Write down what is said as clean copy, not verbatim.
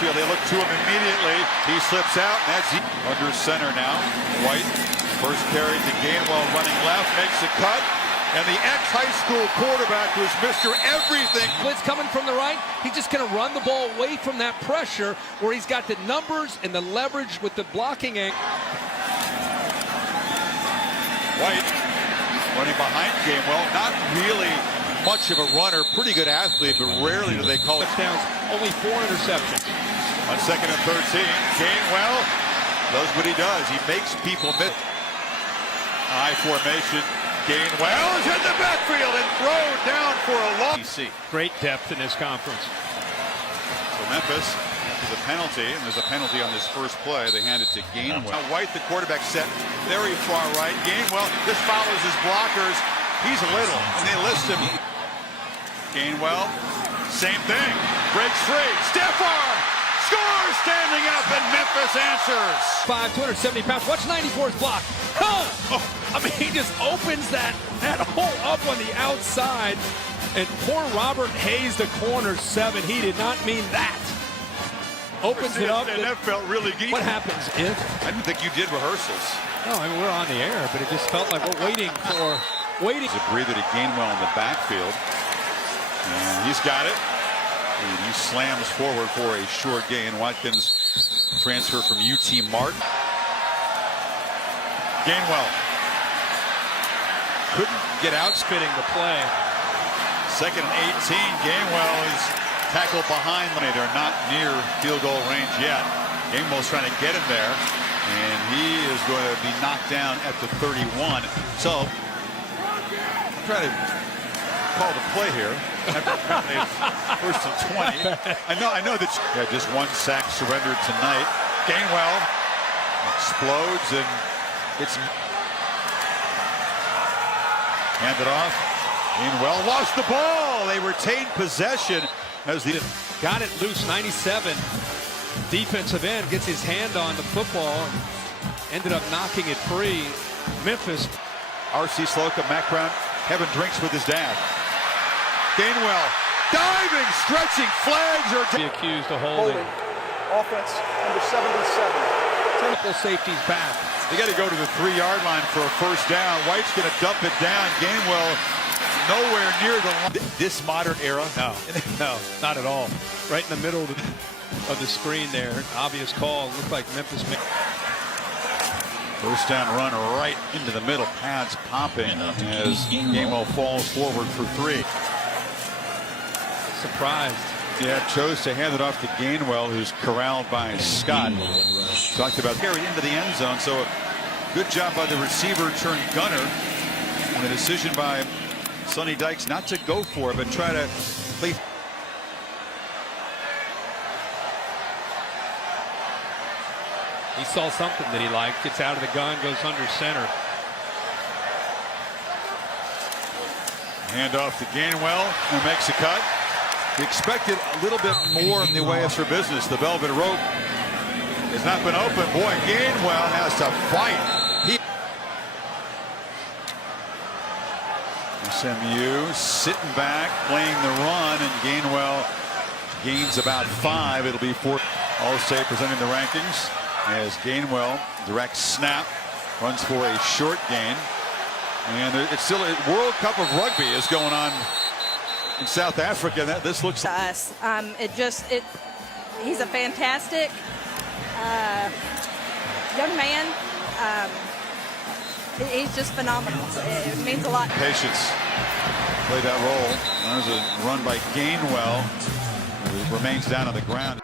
backfield. They look to him immediately. He slips out, and that's under center now. White, first carry to Gainwell running left, makes a cut. And the ex-high school quarterback who's Mr. Everything. Blitz coming from the right. He's just going to run the ball away from that pressure where he's got the numbers and the leverage with the blocking angle. White running behind Gainwell. Not really much of a runner. Pretty good athlete, but rarely do they call it. Touchdowns, only 4 interceptions. On 2nd and 13, Gainwell does what he does. He makes people miss. High formation. Gainwell is in the backfield and thrown down for a long. Great depth in this conference. So Memphis is a penalty, and there's a penalty on this first play. They hand it to Gainwell. Now White, the quarterback, set very far right. Gainwell just follows his blockers. He's little, and they list him. Gainwell, same thing. Breaks free. Stiff arm. Scores standing up, and Memphis answers. 270 pounds. Watch 94's block. Oh, I mean, he just opens that hole up on the outside. And poor Robert Hayes, the corner 7, he did not mean that. Opens it up. And that felt really good. What happens if? I didn't think you did rehearsals. No, I mean, we're on the air, but it just felt like we're waiting. There's a breather to Gainwell in the backfield. And he's got it. And he slams forward for a short gain. Watkins transfer from UT Martin. Gainwell couldn't get out, Spitting the play. 2nd and 18. Gainwell is tackled behind. They're not near field goal range yet. Gainwell's trying to get him there, and he is going to be knocked down at the 31. So I'm trying to call the play here. First and 20. I know that. Yeah, just 1 sack surrendered tonight. Gainwell explodes and it's handed off. Gainwell lost the ball. They retained possession as the got it loose. 97 defensive end gets his hand on the football and ended up knocking it free. Memphis. R.C. Slocum, Mac Brown having drinks with his dad. Gainwell diving, stretching, flags are be accused of holding. Offense under 77. Triple safety's back. They got to go to the 3-yard line for a first down. White's going to dump it down. Gainwell nowhere near the line. This modern era? No, no, not at all. Right in the middle of the screen there. Obvious call. Looked like Memphis. First down run right into the middle. Pads popping as Gainwell falls forward for 3. Surprised. Yeah, chose to hand it off to Gainwell, who's corralled by Scott. Talked about carried into the end zone, so a good job by the receiver turned gunner. And the decision by Sonny Dykes not to go for it, but try to play. He saw something that he liked, gets out of the gun, goes under center. Hand off to Gainwell, who makes a cut. We expected a little bit more in the way of her business. The velvet rope has not been open. Boy, Gainwell has to fight. SMU sitting back, playing the run, and Gainwell gains about 5. It'll be 4. All-State presenting the rankings as Gainwell, direct snap, runs for a short gain. And it's still a World Cup of Rugby is going on in South Africa. This looks to us. He's a fantastic young man. He's just phenomenal. It means a lot. Patience played that role. There's a run by Gainwell, who remains down on the ground.